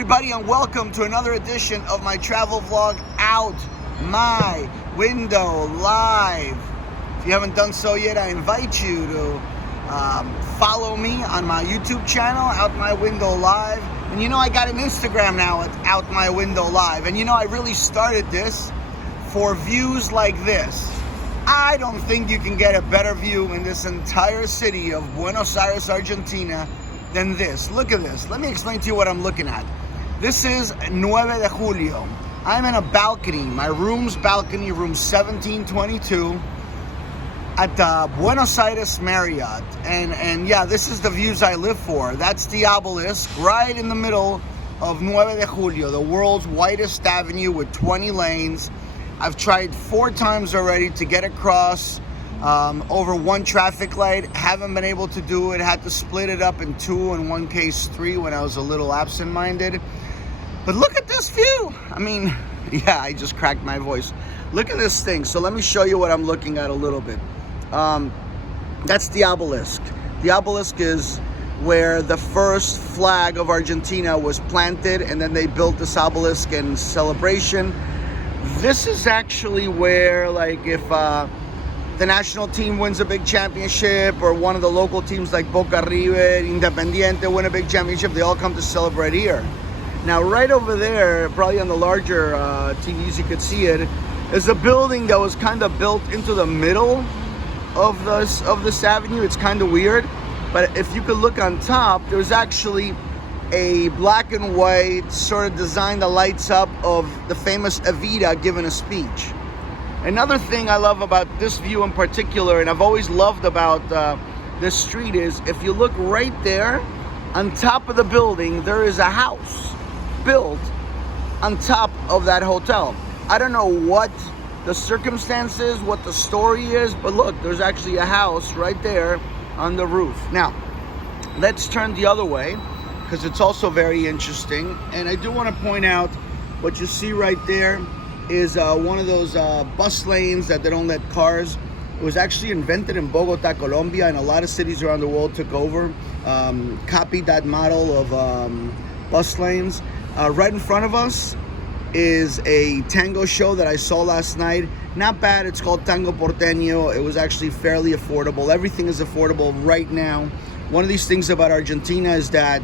everybody, and welcome to another edition of my travel vlog, Out My Window Live. If you haven't done so yet, I invite you to follow me on my YouTube channel, Out My Window Live. And you know, I got an Instagram now at Out My Window Live. And you know, I really started this for views like this. I don't think you can get a better view in this entire city of Buenos Aires, Argentina than this. Look at this. Let me explain to you what I'm looking at. This is 9 de Julio. I'm in a balcony, my room's balcony, room 1722 at the Buenos Aires Marriot. And yeah, this is the views I live for. That's the Obelisk right in the middle of 9 de Julio, the world's widest avenue with 20 lanes. I've tried 4 times already to get across over one traffic light. Haven't been able to do it. Had to split it up in 2, in one case 3 when I was a little absent-minded. But look at this view. I mean, yeah, I just cracked my voice. Look at this thing. So let me show you what I'm looking at a little bit. That's the Obelisk. The Obelisk is where the first flag of Argentina was planted, and then they built this obelisk in celebration. This is actually where, like, if the national team wins a big championship, or one of the local teams like Boca River, Independiente win a big championship, they all come to celebrate here. Now, right over there, probably on the larger TVs you could see it, is a building that was kind of built into the middle of this avenue. It's kind of weird, but if you could look on top, there's actually a black and white sort of design that lights up of the famous Evita giving a speech. Another thing I love about this view in particular, and I've always loved about this street, is if you look right there, on top of the building, there is a house built on top of that hotel. I don't know what the circumstances, what the story is, but look, there's actually a house right there on the roof. Now, let's turn the other way, because it's also very interesting. And I do want to point out what you see right there is one of those bus lanes that they don't let cars. It was actually invented in Bogota, Colombia, and a lot of cities around the world took over, copied that model of bus lanes. Right in front of us is a tango show that I saw last night. Not bad. It's called Tango Porteño. It was actually fairly affordable. Everything is affordable right now. One of these things about Argentina is that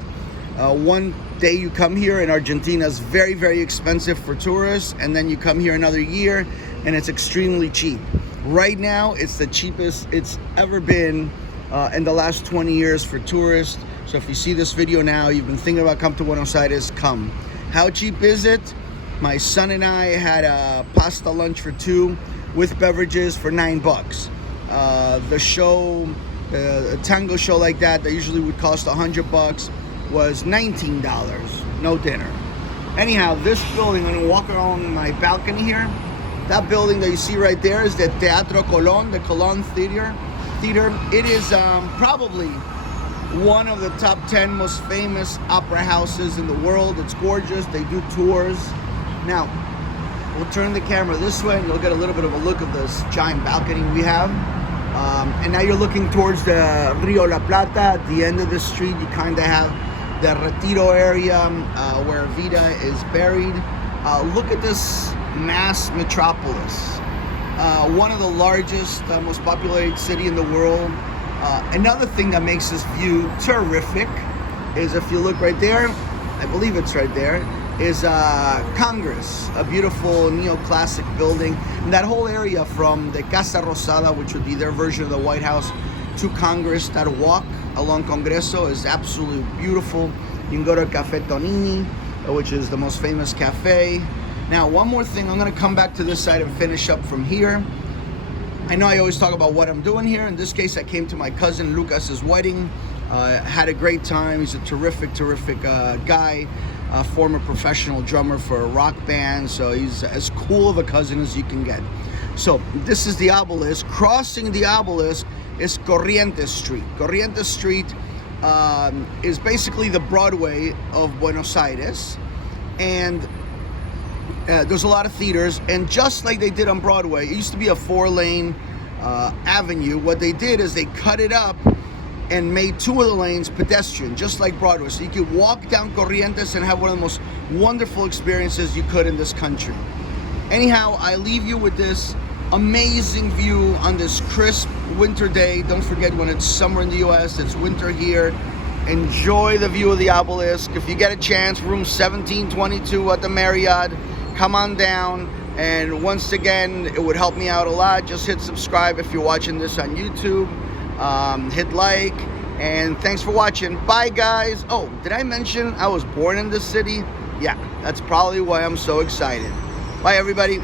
one day you come here and Argentina is very, very expensive for tourists, and then you come here another year and it's extremely cheap. Right now, it's the cheapest it's ever been in the last 20 years for tourists. So if you see this video now, you've been thinking about coming to Buenos Aires, come. How cheap is it? My son and I had a pasta lunch for 2 with beverages for $9. The show, a tango show like that usually would cost $100, was $19, no dinner. Anyhow, this building, I'm gonna walk around my balcony here. That building that you see right there is the Teatro Colon, the Colon Theater. It is probably one of the top 10 most famous opera houses in the world. It's gorgeous. They do tours. Now, we'll turn the camera this way and you'll get a little bit of a look of this giant balcony we have. And now you're looking towards the Rio La Plata. At the end of the street, you kind of have the Retiro area where Evita is buried. Look at this mass metropolis. One of the largest, most populated city in the world. Another thing that makes this view terrific is if you look right there, I believe it's right there, is Congress, a beautiful neoclassic building. And that whole area from the Casa Rosada, which would be their version of the White House, to Congress, that walk along Congreso is absolutely beautiful. You can go to Café Tonini, which is the most famous cafe. Now, one more thing, I'm gonna come back to this side and finish up from here. I know I always talk about what I'm doing here. In this case, I came to my cousin Lucas's wedding. Had a great time. He's a terrific guy, a former professional drummer for a rock band. So he's as cool of a cousin as you can get. So this is the Obelisk. Crossing the Obelisk is Corrientes Street. Corrientes Street is basically the Broadway of Buenos Aires. And there's a lot of theaters, and just like they did on Broadway, it used to be a 4-lane avenue. What they did is they cut it up and made 2 of the lanes pedestrian, just like Broadway. So you could walk down Corrientes and have one of the most wonderful experiences you could in this country. Anyhow, I leave you with this amazing view on this crisp winter day. Don't forget, when it's summer in the US, it's winter here. Enjoy the view of the Obelisk. If you get a chance, room 1722 at the Marriott, come on down. And once again, it would help me out a lot. Just hit subscribe if you're watching this on YouTube. Hit like, and thanks for watching. Bye, guys. Oh, did I mention I was born in this city? Yeah, that's probably why I'm so excited. Bye, everybody.